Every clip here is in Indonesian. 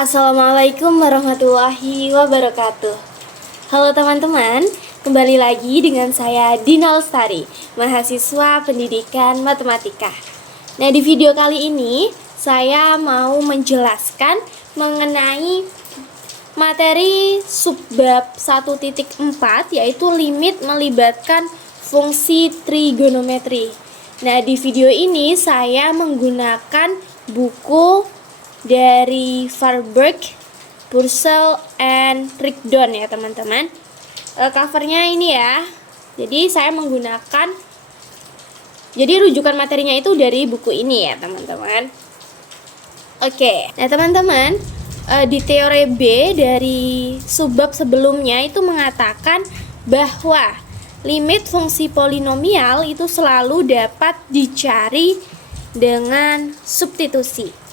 Assalamualaikum warahmatullahi wabarakatuh. Halo teman-teman, kembali lagi dengan saya Dina Lestari, mahasiswa pendidikan matematika. Nah, di video kali ini saya mau menjelaskan mengenai materi subbab 1.4, yaitu limit melibatkan fungsi trigonometri. Nah, di video ini saya menggunakan buku dari Varberg, Purcell, and Rigdon ya teman-teman. Covernya ini ya. Jadi saya menggunakan, jadi rujukan materinya itu dari buku ini ya teman-teman. Oke, nah teman-teman, di teori B dari subbab sebelumnya itu mengatakan bahwa limit fungsi polinomial itu selalu dapat dicari dengan substitusi.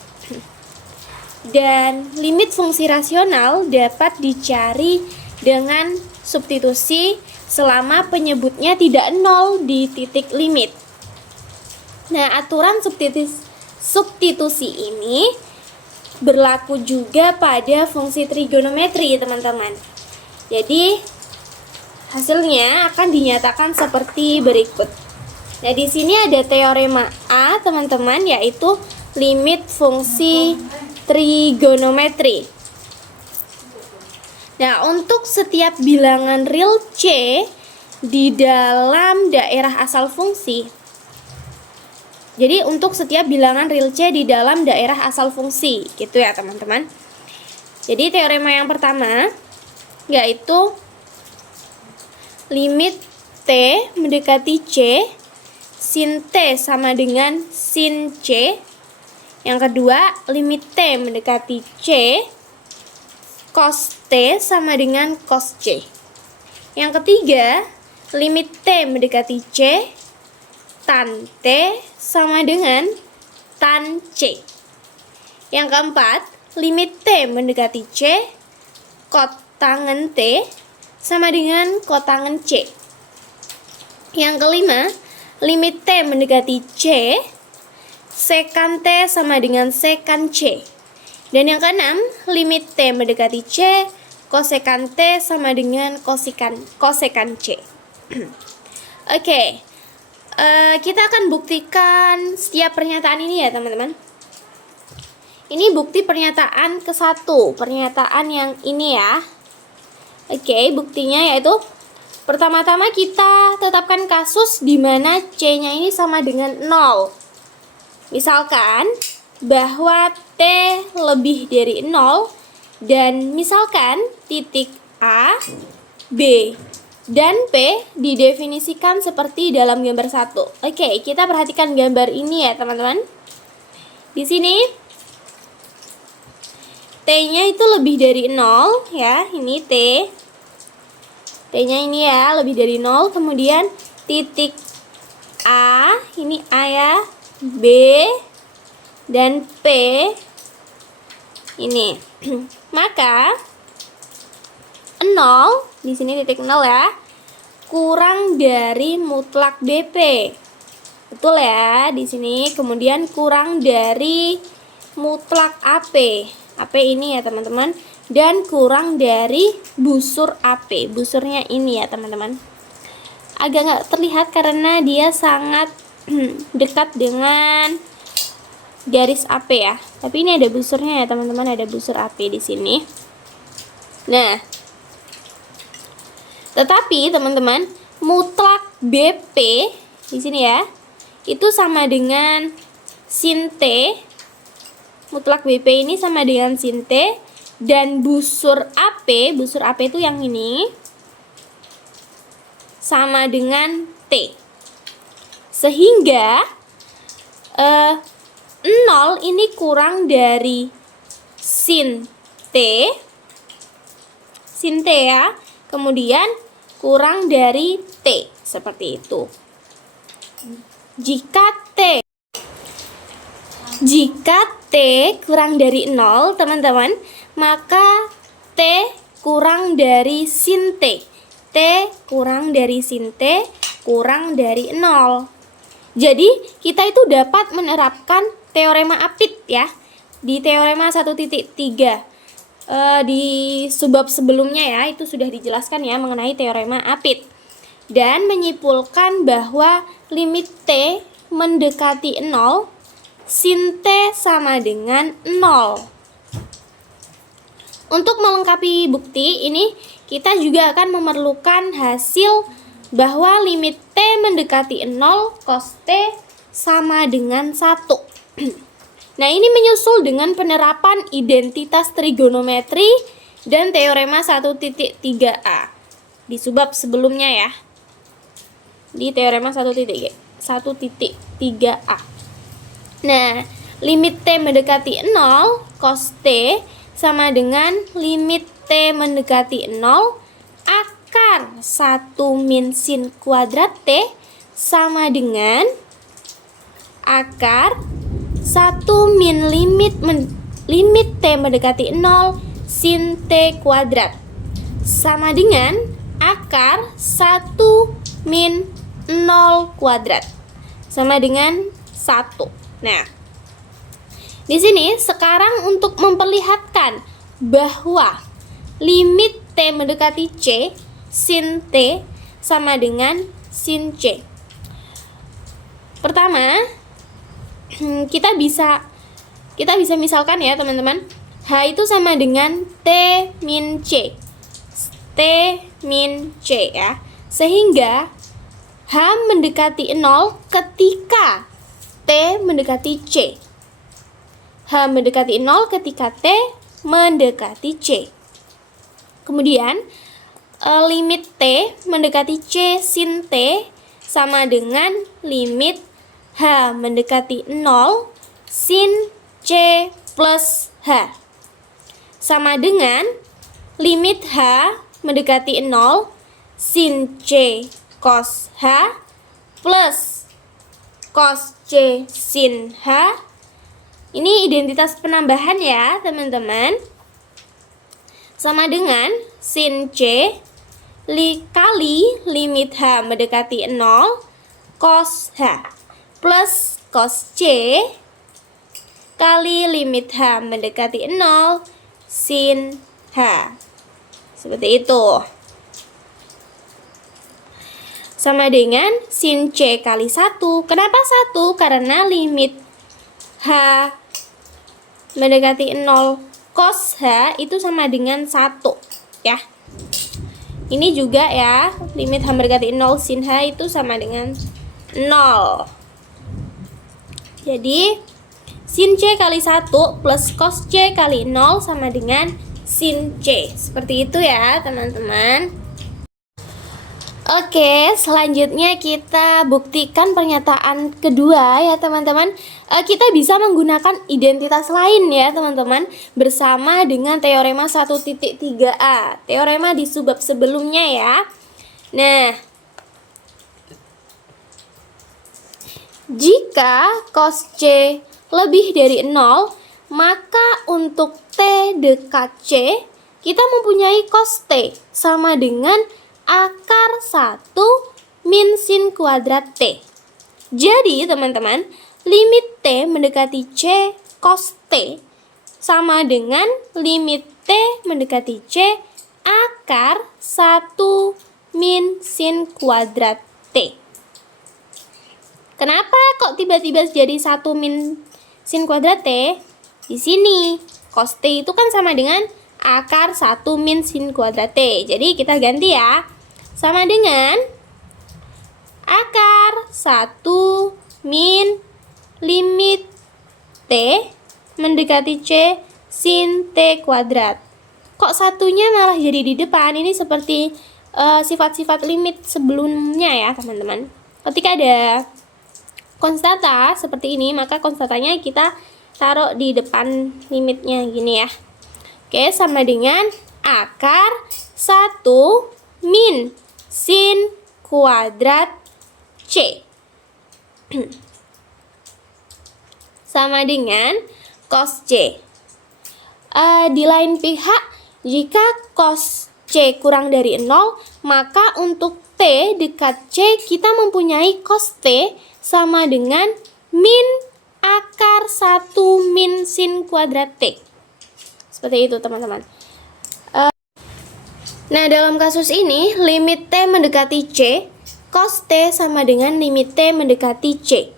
Dan limit fungsi rasional dapat dicari dengan substitusi selama penyebutnya tidak nol di titik limit. Nah, aturan substitusi ini berlaku juga pada fungsi trigonometri, teman-teman. Jadi, hasilnya akan dinyatakan seperti berikut. Nah, di sini ada teorema A, teman-teman, yaitu limit fungsi trigonometri. Nah, untuk setiap bilangan real C di dalam daerah asal fungsi. Jadi, untuk setiap bilangan real C di dalam daerah asal fungsi, gitu ya, teman-teman. Jadi, teorema yang pertama yaitu limit T mendekati C, sin T sama dengan sin C. Yang kedua, limit T mendekati C, cos T sama dengan cos C. Yang ketiga, limit T mendekati C, tan T sama dengan tan C. Yang keempat, limit T mendekati C, kotangen T sama dengan kotangen C. Yang kelima, limit T mendekati C, sekan T sama dengan sekan C. Dan yang keenam, limit T mendekati C, kosekan T sama dengan kosekan C. Oke, kita akan buktikan setiap pernyataan ini ya teman-teman. Ini bukti pernyataan ke-1, pernyataan yang ini ya. Oke, buktinya yaitu pertama-tama kita tetapkan kasus di mana C-nya ini sama dengan 0. Misalkan bahwa T lebih dari 0 dan misalkan titik A, B, dan P didefinisikan seperti dalam gambar 1. Oke, kita perhatikan gambar ini ya teman-teman. Di sini T-nya itu lebih dari 0 ya, ini T. T-nya ini ya lebih dari 0, kemudian titik A, ini A ya, B dan P ini. Maka 0 di sini titik 0 ya, kurang dari mutlak BP. Betul ya di sini. Kemudian kurang dari mutlak AP. AP ini ya teman-teman, dan kurang dari busur AP. Busurnya ini ya teman-teman. Agak nggak terlihat karena dia sangat dekat dengan garis AP ya. Tapi ini ada busurnya ya teman-teman, ada busur AP di sini. Nah, tetapi teman-teman, mutlak BP di sini ya, itu sama dengan sin T. Mutlak BP ini sama dengan sin T, dan busur AP itu yang ini sama dengan T. Sehingga 0 ini kurang dari sin T ya, kemudian kurang dari T, seperti itu. Jika T kurang dari 0 teman-teman, maka T kurang dari sin T. T kurang dari sin T kurang dari 0. Jadi, kita itu dapat menerapkan teorema Apit ya. Di teorema 1.3. di subbab sebelumnya ya, itu sudah dijelaskan ya mengenai teorema Apit. Dan menyimpulkan bahwa limit T mendekati 0, sin T sama dengan 0. Untuk melengkapi bukti ini, kita juga akan memerlukan hasil bahwa limit T mendekati 0, cos T sama dengan 1. Nah, ini menyusul dengan penerapan identitas trigonometri dan teorema 1.3a di subbab sebelumnya ya. Di teorema 1.3a. Nah, limit T mendekati 0, cos T sama dengan limit T mendekati 0 akar 1 min sin kuadrat T sama dengan akar 1 min limit T mendekati 0 sin T kuadrat sama dengan akar 1 min 0 kuadrat sama dengan 1. Nah, di sini sekarang untuk memperlihatkan bahwa limit T mendekati C, sin T sama dengan sin C. Pertama, kita bisa misalkan ya teman-teman, H itu sama dengan T min C. T min C ya. Sehingga H mendekati 0 ketika T mendekati C. H mendekati 0 ketika T mendekati C. Kemudian limit T mendekati C sin T sama dengan limit H mendekati 0 sin C plus H. Sama dengan limit H mendekati 0 sin C cos H plus cos C sin H. Ini identitas penambahan ya teman-teman. Sama dengan sin C kali limit H mendekati 0 cos H plus cos C kali limit H mendekati 0 sin H. Seperti itu. Sama dengan sin C kali 1. Kenapa 1? Karena limit H mendekati 0 cos H itu sama dengan 1 ya. Ini juga ya, limit H mendekati 0 sin H itu sama dengan 0. Jadi sin C kali 1 plus cos C kali 0 sama dengan sin C. Seperti itu ya teman-teman. Oke, selanjutnya kita buktikan pernyataan kedua ya teman-teman. Kita bisa menggunakan identitas lain ya teman-teman, bersama dengan teorema 1.3a, teorema di subbab sebelumnya ya. Nah, jika cos C lebih dari 0, maka untuk T dekat C, kita mempunyai cos T sama dengan akar 1 min sin kuadrat T. Jadi teman-teman, limit T mendekati C cos T sama dengan limit T mendekati C akar 1 min sin kuadrat T. Kenapa kok tiba-tiba jadi 1 min sin kuadrat T? Di sini cos T itu kan sama dengan akar 1 min sin kuadrat T. Jadi kita ganti ya. Sama dengan akar 1 min limit T mendekati C sin T kuadrat. Kok satunya malah jadi di depan? Ini seperti sifat-sifat limit sebelumnya ya teman-teman. Ketika ada konstata seperti ini, maka konstatanya kita taruh di depan limitnya gini ya. Oke, sama dengan akar 1 min sin kuadrat C sama dengan cos C. Di lain pihak, jika cos C kurang dari 0, maka untuk T dekat C kita mempunyai cos T sama dengan min akar 1 min sin kuadrat T. Seperti itu teman-teman. Nah, dalam kasus ini limit T mendekati C, cos T sama dengan limit T mendekati C.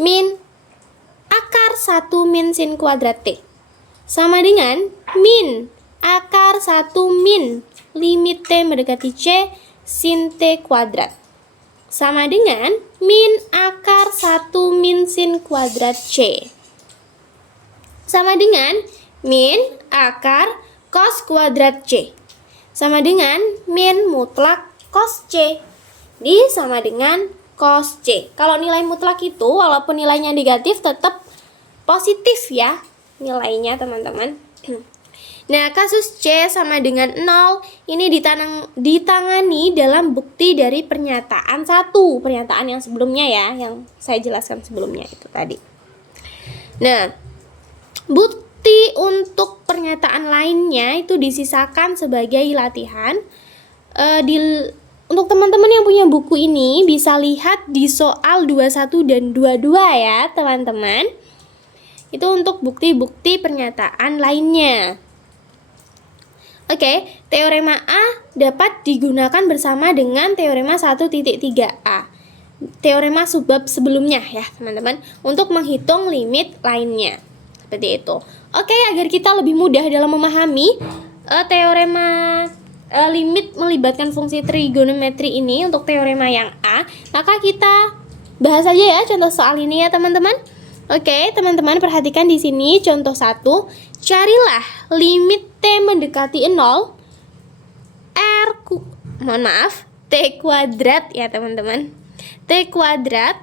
Min akar 1 min sin kuadrat T sama dengan min akar 1 min limit T mendekati C sin T kuadrat sama dengan min akar 1 min sin kuadrat C sama dengan min akar cos kuadrat C sama dengan min mutlak cos C sama dengan cos C. Kalau nilai mutlak itu walaupun nilainya negatif tetap positif ya nilainya teman-teman. Nah, kasus C sama dengan 0 ini ditangani dalam bukti dari pernyataan 1, pernyataan yang sebelumnya ya, yang saya jelaskan sebelumnya itu tadi. Nah, bukti untuk pernyataan lainnya itu disisakan sebagai latihan. Untuk teman-teman yang punya buku ini bisa lihat di soal 21 dan 22 ya teman-teman. Itu untuk bukti-bukti pernyataan lainnya. Oke, teorema A dapat digunakan bersama dengan teorema 1.3a. Teorema subbab sebelumnya ya teman-teman, untuk menghitung limit lainnya. Seperti itu. Oke, agar kita lebih mudah dalam memahami teorema limit melibatkan fungsi trigonometri ini untuk teorema yang A, maka kita bahas aja ya contoh soal ini ya teman-teman. Oke, teman-teman perhatikan di sini contoh 1. Carilah limit T mendekati 0 T kuadrat ya teman-teman. T kuadrat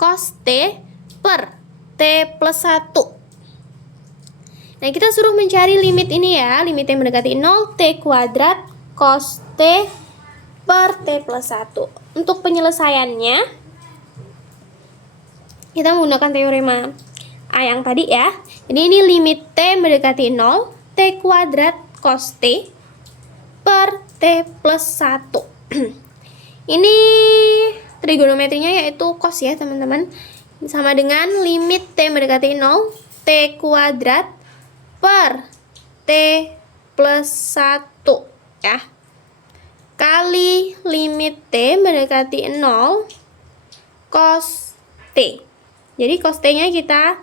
cos T per T plus 1. Nah, kita suruh mencari limit ini ya, limit T mendekati 0 T kuadrat cos T per T plus 1. Untuk penyelesaiannya kita menggunakan teorema A yang tadi ya. Jadi ini limit T mendekati 0 T kuadrat cos T per T plus 1. Ini trigonometrinya yaitu cos ya teman-teman. Sama dengan limit T mendekati 0 T kuadrat per T plus 1 ya, kali limit T mendekati 0 cos T. Jadi cos T-nya kita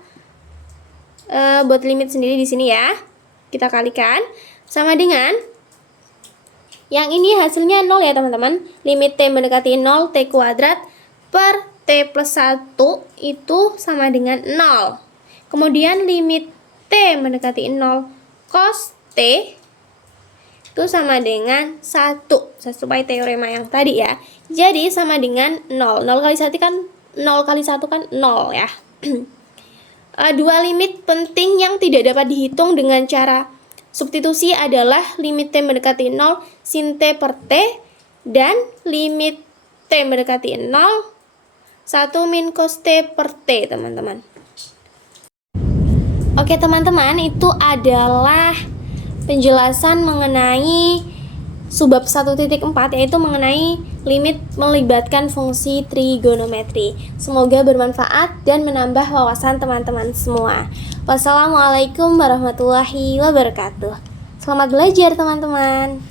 buat limit sendiri di sini ya. Kita kalikan sama dengan yang ini hasilnya 0 ya teman-teman. Limit T mendekati 0 T kuadrat per T plus 1 itu sama dengan 0. Kemudian limit T mendekati 0 cos T itu sama dengan 1 sesuai teorema yang tadi ya. Jadi sama dengan 0. 0 kali 1 kan 0 kali 1 kan 0 ya. Dua limit penting yang tidak dapat dihitung dengan cara substitusi adalah limit T mendekati 0 sin T per T dan limit T mendekati 0 1 min cos T per T teman-teman. Oke teman-teman, itu adalah penjelasan mengenai subbab 1.4 yaitu mengenai limit melibatkan fungsi trigonometri. Semoga bermanfaat dan menambah wawasan teman-teman semua. Wassalamualaikum warahmatullahi wabarakatuh. Selamat belajar teman-teman.